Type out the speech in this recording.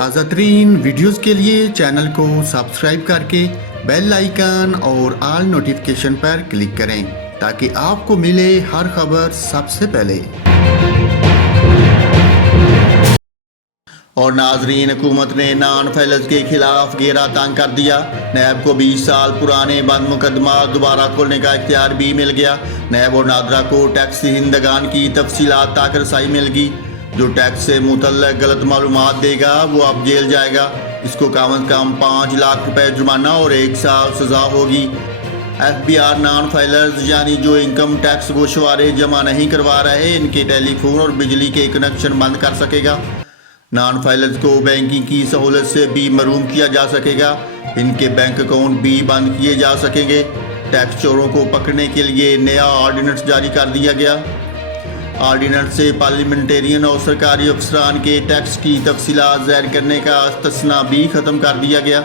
تازہ ترین ویڈیوز کے لیے چینل کو سبسکرائب کر کے بیل آئیکن اور آل نوٹیفیکیشن پر کلک کریں تاکہ آپ کو ملے ہر خبر سب سے پہلے۔ اور ناظرین، حکومت نے نان فیلرز کے خلاف گھیرا تنگ کر دیا۔ نیب کو 20 سال پرانے بند مقدمات دوبارہ کھولنے کا اختیار بھی مل گیا۔ نیب اور نادرا کو ٹیکس دہندگان کی تفصیلات تک رسائی مل گئی۔ جو ٹیکس سے متعلق غلط معلومات دے گا وہ اب جیل جائے گا۔ اس کو کم از کم 5 لاکھ روپے جرمانہ اور 1 سال سزا ہوگی۔ F B R non filers یعنی جو انکم ٹیکس گوشوارے جمع نہیں کروا رہے، ان کے ٹیلی فون اور بجلی کے کنیکشن بند کر سکے گا۔ نان فائلرز کو بینکنگ کی سہولت سے بھی محروم کیا جا سکے گا۔ ان کے بینک اکاؤنٹ بھی بند کیے جا سکیں گے۔ ٹیکس چوروں کو پکڑنے کے لیے نیا آرڈیننس جاری کر دیا گیا۔ آرڈیننس سے پارلیمنٹیرین اور سرکاری افسران کے ٹیکس کی تفصیلات ظاہر کرنے کا استثناء بھی ختم کر دیا گیا۔